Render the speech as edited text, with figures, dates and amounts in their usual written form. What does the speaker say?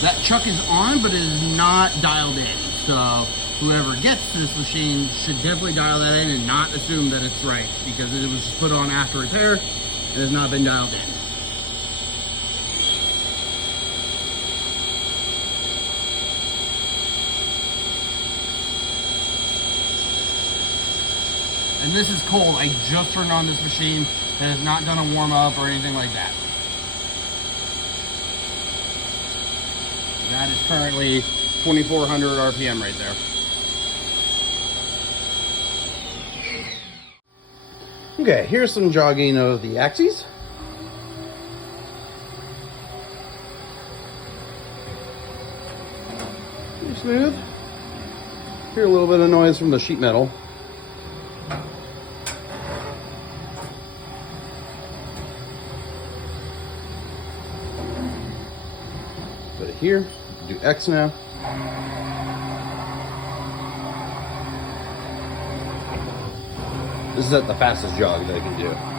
That chuck is on, but it is not dialed in. So whoever gets this machine should definitely dial that in and not assume that it's right, because it was put on after repair. It has not been dialed in. And this is cold. I just turned on this machine. It has not done a warm up or anything like that. That is currently 2,400 RPM right there. Okay, here's some jogging of the axes. Pretty smooth. Hear a little bit of noise from the sheet metal. Put it here, do X now. This is at the fastest jog that I can do.